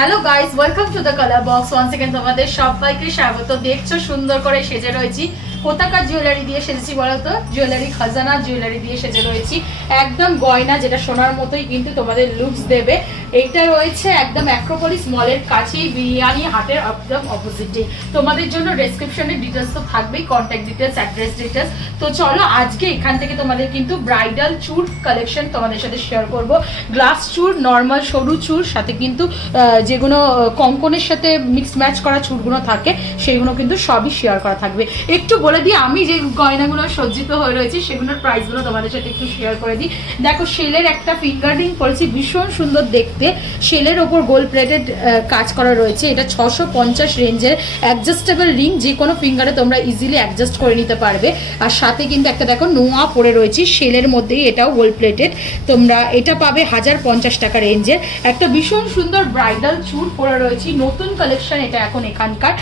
Hello guys welcome to the colour box one second তোমাদের সবাইকে স্বাগত। দেখছ, সুন্দর করে সেজে রয়েছি। কোথাকার জুয়েলারি দিয়ে সেজেছি বলতো? জুয়েলারি খাজানা জুয়েলারি দিয়ে সেজে রয়েছি। একদম গয়না যেটা সোনার মতোই কিন্তু তোমাদের লুকস দেবে। এইটা রয়েছে একদম অ্যাক্রোপলিস মলের কাছেই, বিরিয়ানি হাটের একদম অপোজিটে তোমাদের জন্য ডেসক্রিপশনে ডিটেলস তো থাকবেই কন্ট্যাক্ট ডিটেলস অ্যাড্রেস ডিটেলস তো চলো, আজকে এখান থেকে তোমাদের কিন্তু ব্রাইডাল চুর কালেকশন তোমাদের সাথে শেয়ার করব। গ্লাস চুর নর্মাল সরু চুর, সাথে কিন্তু যেগুলো কঙ্কনের সাথে মিক্স ম্যাচ করা চুরগুলো থাকে, সেইগুলো কিন্তু সবই শেয়ার করা থাকবে। একটু বলে দিই, আমি যে গয়নাগুলো সজ্জিত হয়ে রয়েছি, সেগুলোর প্রাইসগুলো তোমাদের সাথে একটু শেয়ার করে দিই। দেখো শেলের একটা ফিঙ্গার রিং করেছি ভীষণ সুন্দর দেখতে। শেলের ওপর গোল্ড প্লেটেড কাজ করা রয়েছে। এটা ছশো পঞ্চাশ রেঞ্জের অ্যাডজাস্টেবল রিং যে কোনো ফিঙ্গারে তোমরা ইজিলি অ্যাডজাস্ট করে নিতে পারবে। আর সাথে কিন্তু একটা দেখো, নোয়া পরে রয়েছে। শেলের মধ্যেই এটাও গোল্ড প্লেটেড তোমরা এটা পাবে হাজার পঞ্চাশ টাকা রেঞ্জের। একটা ভীষণ সুন্দর ব্রাইডাল চুর পরে রয়েছে। নতুন কালেকশন এটা এখন এখানকার।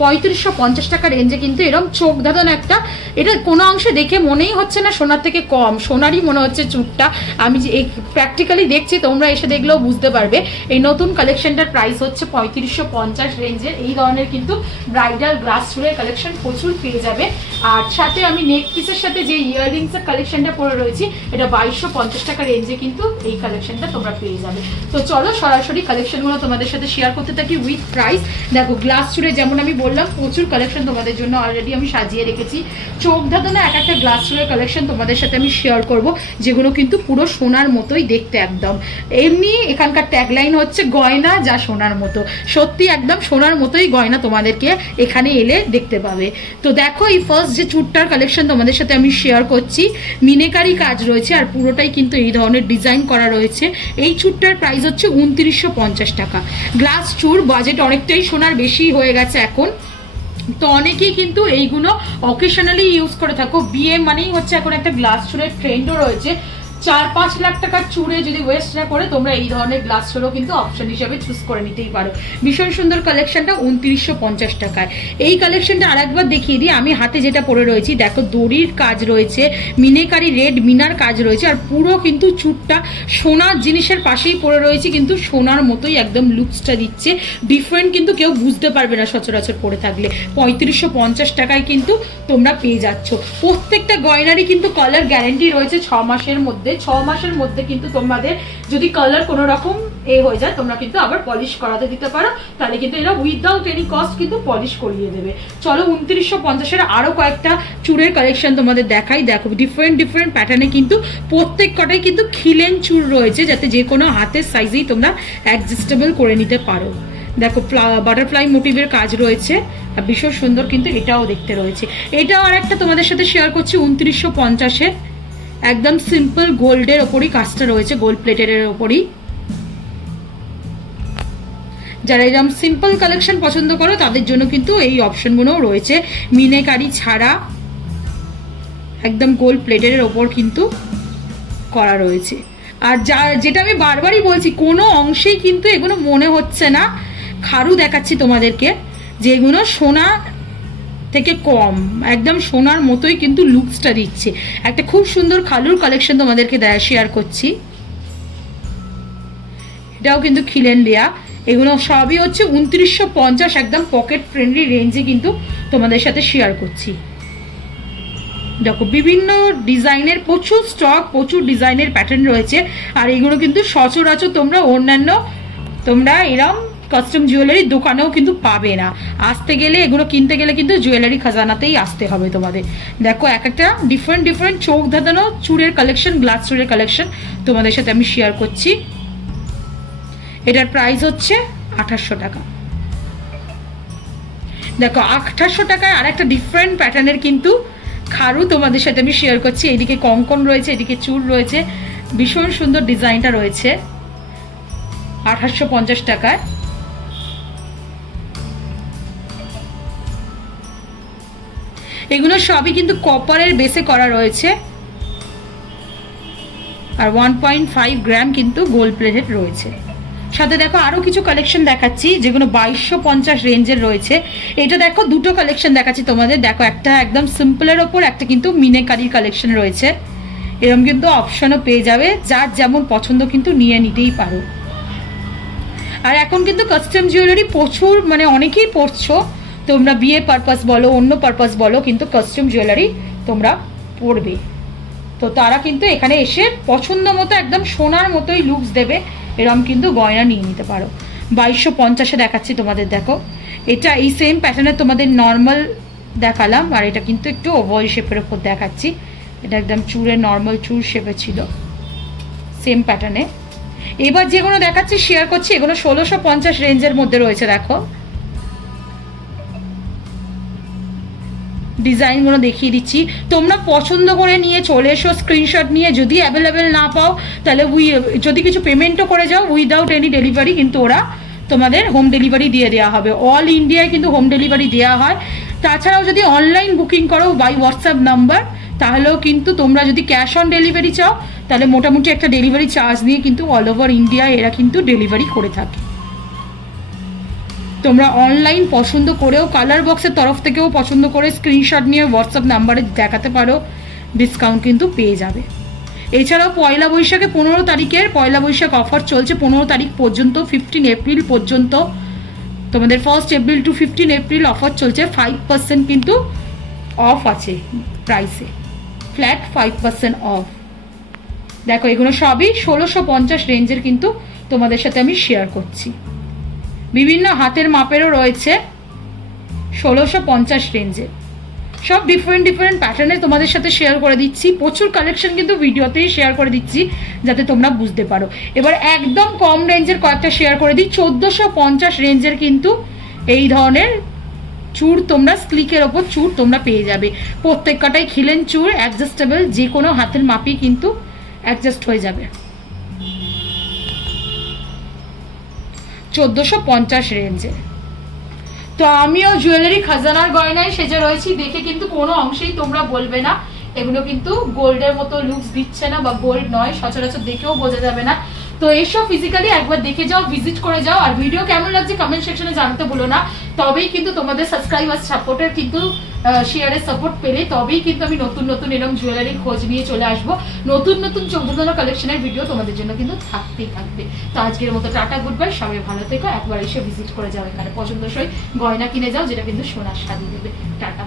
পঁয়ত্রিশশো পঞ্চাশ টাকা রেঞ্জে কিন্তু এরকম চোখ ধাঁধান একটা। এটা কোনো অংশে দেখে মনেই হচ্ছে না সোনার থেকে কম। সোনারই মনে হচ্ছে চুরটা আমি যে প্র্যাকটিক্যালি দেখছি, তোমরা এসে দেখলেও বুঝতে পারবে। এই নতুন কালেকশনটার প্রাইস হচ্ছে পঁয়ত্রিশশো পঞ্চাশ রেঞ্জের এই ধরনের কিন্তু ব্রাইডাল গ্লাস চুলের কালেকশন প্রচুর পেয়ে যাবে। আর সাথে আমি নেক পিসের সাথে যে ইয়াররিংসের কালেকশনটা পরে রয়েছি, এটা বাইশশো পঞ্চাশ টাকা রেঞ্জে কিন্তু এই কালেকশনটা তোমরা পেয়ে যাবে। তো চলো সরাসরি কালেকশনগুলো তোমাদের সাথে শেয়ার করতে থাকি উইথ প্রাইস দেখো গ্লাস চুড়ে যেমন আমি বললাম, প্রচুর কালেকশন তোমাদের জন্য অলরেডি আমি সাজিয়ে রেখেছি। চোখ ধাঁধানো এক একটা গ্লাস চুড়ের কালেকশন তোমাদের সাথে আমি শেয়ার করব, যেগুলো কিন্তু পুরো সোনার মতোই দেখতে একদম। এমনি এখানকার ট্যাগলাইন হচ্ছে গয়না যা সোনার মতো। সত্যি একদম সোনার মতোই গয়না তোমাদেরকে এখানে এলে দেখতে পাবে। তো দেখো এই ফার্স্ট যে চুটটার কালেকশন তোমাদের সাথে আমি শেয়ার করছি, মিনেকারি কাজ রয়েছে আর পুরোটাই কিন্তু এই ধরনের ডিজাইন করা রয়েছে। এই চুটটার প্রাইস হচ্ছে উনত্রিশশো টাকা। গ্লাস চুর বাজেট অনেকটাই সোনার বেশি হয়ে গেছে এখন। তো অনেকেই কিন্তু এইগুলো অকেশনালি ইউজ করে থাকো। বিয়ে মানেই হচ্ছে এখন একটা গ্লাস চুলের ট্রেন্ডও রয়েছে। চার পাঁচ লাখ টাকার চুড়ে যদি ওয়েস্ট না করে তোমরা এই ধরনের গ্লাস চুলও কিন্তু অপশন হিসেবে চুজ করে নিতেই পারো। ভীষণ সুন্দর কালেকশনটা উনত্রিশশো পঞ্চাশ টাকায় এই কালেকশনটা আরেকবার দেখিয়ে দিই, আমি হাতে যেটা পরে রয়েছি, দেখো দড়ির কাজ রয়েছে, মিনেকারি রেড মিনার কাজ রয়েছে, আর পুরো কিন্তু চুটটা সোনার জিনিসের পাশেই পরে রয়েছে, কিন্তু সোনার মতোই একদম লুকসটা দিচ্ছে। ডিফারেন্ট কিন্তু কেউ বুঝতে পারবে না সচরাচর পরে থাকলে। পঁয়ত্রিশশো পঞ্চাশ টাকায় কিন্তু তোমরা পেয়ে যাচ্ছ। প্রত্যেকটা গয়নারই কিন্তু কালার গ্যারেন্টি রয়েছে ছ মাসের মধ্যে। ছ মাসের মধ্যে কিন্তু তোমাদের যদি কালার কোনো রকম এ হয়ে যায়, তোমরা কিন্তু আবার পলিশ করাতে দিতে পারো। তাহলে কিন্তু এরা উইদাউট এনি কস্ট কিন্তু পলিশ করিয়ে দেবে। চলো উনত্রিশশো পঞ্চাশের আরও কয়েকটা চুরের কালেকশন তোমাদের দেখাই। দেখো ডিফারেন্ট ডিফারেন্ট প্যাটার্নে কিন্তু প্রত্যেক কটাই কিন্তু খিলেন চুর রয়েছে, যাতে যে কোনো হাতের সাইজেই তোমরা অ্যাডজাস্টেবল করে নিতে পারো। দেখো বাটারফ্লাই মোটিভের কাজ রয়েছে। আর ভীষণ সুন্দর কিন্তু এটাও দেখতে রয়েছে। এটাও আর একটা তোমাদের সাথে শেয়ার করছি উনত্রিশশো পঞ্চাশে। একদম সিম্পল গোল্ডের ওপরই কাজটা রয়েছে গোল্ড প্লেটের ওপরই। যারা এরকম সিম্পল কালেকশন পছন্দ করো, তাদের জন্য কিন্তু এই অপশনগুলোও রয়েছে। মিনেকারি ছাড়া একদম গোল্ড প্লেটের ওপর কিন্তু করা রয়েছে। আর যা, যেটা আমি বারবারই বলছি, কোনো অংশেই কিন্তু এগুলো মনে হচ্ছে না। খারু দেখাচ্ছি তোমাদেরকে, যেগুলো সোনা থেকে কম। একদম সোনার মতোই কিন্তু লুকসটা দিচ্ছে। একটা খুব সুন্দর খালুর কালেকশন তোমাদেরকে দেয়া শেয়ার করছি। এটাও কিন্তু খিলেন দেয়া এগুলো সবই হচ্ছে উনত্রিশশো পঞ্চাশ, একদম পকেট ফ্রেন্ডলি রেঞ্জে কিন্তু তোমাদের সাথে শেয়ার করছি। দেখো, বিভিন্ন ডিজাইনের প্রচুর স্টক প্রচুর ডিজাইনের প্যাটার্ন রয়েছে। আর এগুলো কিন্তু সচরাচর তোমরা অন্যান্য, তোমরা এরম কাস্টম জুয়েলারি দোকানেও কিন্তু পাবে না। আসতে গেলে, এগুলো কিনতে গেলে কিন্তু জুয়েলারি খাজানাতেই আসতে হবে তোমাদের। দেখো, এক একটা ডিফারেন্ট ডিফারেন্ট চোখ ধাঁধানো চুরের কালেকশন গ্লাস চুরের কালেকশন তোমাদের সাথে আমি শেয়ার করছি। এটার প্রাইস হচ্ছে আঠাশশো টাকা। দেখো, আঠাশশো টাকায় আর একটা ডিফারেন্ট প্যাটার্নের কিন্তু খারু তোমাদের সাথে আমি শেয়ার করছি। এদিকে কঙ্কন রয়েছে, এদিকে চুর রয়েছে। ভীষণ সুন্দর ডিজাইনটা রয়েছে। আঠাশশো পঞ্চাশ টাকায়। এগুলো সবই কিন্তু কপারের বেসে করা রয়েছে। আর ওয়ান পয়েন্ট ফাইভ গ্রাম কিন্তু গোল্ড প্লেটেড রয়েছে। সাথে দেখো আরও কিছু কালেকশন দেখাচ্ছি, যেগুলো বাইশশো পঞ্চাশ রেঞ্জের রয়েছে। এটা দেখো, দুটো কালেকশন দেখাচ্ছি তোমাদের। দেখো, একটা একদম সিম্পলের ওপর, একটা কিন্তু মিনেকারির কালেকশন রয়েছে। এরকম কিন্তু অপশনও পেয়ে যাবে, যার যেমন পছন্দ কিন্তু নিয়ে নিতেই পারো। আর এখন কিন্তু কাস্টম জুয়েলারি প্রচুর মানে অনেকেই পরছো। তোমরা বিয়ে পারপাস বলো, অন্য পারপাস বলো, কিন্তু কাস্টম জুয়েলারি তোমরা পরবে। তো তারা কিন্তু এখানে এসে পছন্দ মতো একদম সোনার মতোই লুকস দেবে, এরম কিন্তু গয়না নিয়ে নিতে পারো। বাইশশো পঞ্চাশে দেখাচ্ছি তোমাদের, দেখো। এটা এই সেম প্যাটার্নে তোমাদের নর্মাল দেখালাম, আর এটা কিন্তু একটু ওভাল শেপের ওপর দেখাচ্ছি। এটা একদম চুরের নর্মাল চুর শেপে ছিল। সেম প্যাটার্নে এবার যেগুলো দেখাচ্ছি শেয়ার করছি, এগুলো ষোলোশো পঞ্চাশ রেঞ্জের মধ্যে রয়েছে, দেখো। ডিজাইনগুলো দেখিয়ে দিচ্ছি। তোমরা পছন্দ করে নিয়ে চলে এসো স্ক্রিনশট নিয়ে। যদি অ্যাভেলেবেল না পাও, তাহলে উই যদি কিছু পেমেন্টও করে যাও উইদাউট এনি ডেলিভারি কিন্তু ওরা তোমাদের হোম ডেলিভারি দিয়ে দেওয়া হবে। অল ইন্ডিয়ায় কিন্তু হোম ডেলিভারি দেওয়া হয়। তাছাড়াও যদি অনলাইন বুকিং করো বাই হোয়াটসঅ্যাপ নাম্বার তাহলেও কিন্তু তোমরা যদি ক্যাশ অন ডেলিভারি চাও, তাহলে মোটামুটি একটা ডেলিভারি চার্জ নিয়ে কিন্তু অল ওভার ইন্ডিয়ায় এরা কিন্তু ডেলিভারি করে থাকে। তোমরা অনলাইন পছন্দ করেও কালার বক্সের তরফ থেকেও পছন্দ করে স্ক্রিনশট নিয়ে হোয়াটসঅ্যাপ নাম্বারে দেখাতে পারো। ডিসকাউন্ট কিন্তু পেয়ে যাবে। এছাড়াও পয়লা বৈশাখে পনেরো তারিখের পয়লা বৈশাখ অফার চলছে। পনেরো তারিখ পর্যন্ত ফিফটিন এপ্রিল পর্যন্ত। তোমাদের first April to fifteen April offer চলছে। ফাইভ পার্সেন্ট কিন্তু অফ আছে প্রাইসে ফ্ল্যাট ফাইভ পার্সেন্ট অফ দেখো, এগুলো সবই ষোলোশো পঞ্চাশ রেঞ্জের কিন্তু তোমাদের সাথে আমি শেয়ার করছি। বিভিন্ন হাতের মাপেরও রয়েছে ষোলোশো পঞ্চাশ রেঞ্জে সব ডিফারেন্ট ডিফারেন্ট প্যাটার্নে তোমাদের সাথে শেয়ার করে দিচ্ছি। প্রচুর কালেকশন কিন্তু ভিডিওতেই শেয়ার করে দিচ্ছি, যাতে তোমরা বুঝতে পারো। এবার একদম কম রেঞ্জের কয়েকটা শেয়ার করে দিই। চোদ্দোশো পঞ্চাশ রেঞ্জের কিন্তু এই ধরনের চুর তোমরা স্লিকের ওপর চুর তোমরা পেয়ে যাবে। প্রত্যেক কটাই খিলেন চুর অ্যাডজাস্টেবল যে কোনো হাতের মাপই কিন্তু অ্যাডজাস্ট হয়ে যাবে। চোদ্দোশো পঞ্চাশ রেঞ্জে তো আমিও জুয়েলারি খাজানার গয়নায় সেজে রয়েছি, দেখে কিন্তু কোনো অংশেই তোমরা বলবে না। এগুলো কিন্তু গোল্ডের মতো লুকস দিচ্ছে না বা গোল্ড নয়, সচরাচর দেখেও বোঝা যাবে না। তো এসব ফিজিক্যালি একবার দেখে যাও ভিজিট করে যাও। আর ভিডিও কেমন লাগছে কমেন্ট সেকশনে জানতে বলো না। তবেই কিন্তু তোমাদের সাবস্ক্রাইব আর সাপোর্টের কিন্তু শেয়ারের সাপোর্ট পেলে তবেই কিন্তু আমি নতুন নতুন এরকম জুয়েলারি খোঁজ নিয়ে চলে আসব। নতুন নতুন চৌদ্দ কালেকশনের ভিডিও তোমাদের জন্য কিন্তু থাকতেই থাকবে। তো আজকের মতো টাটা গুড বাই সবাই ভালো থেকো। একবার এসে ভিজিট করে যাও এখানে। পছন্দসই গয়না কিনে যাও, যেটা কিন্তু সোনার স্বাদ দেবে। টাটা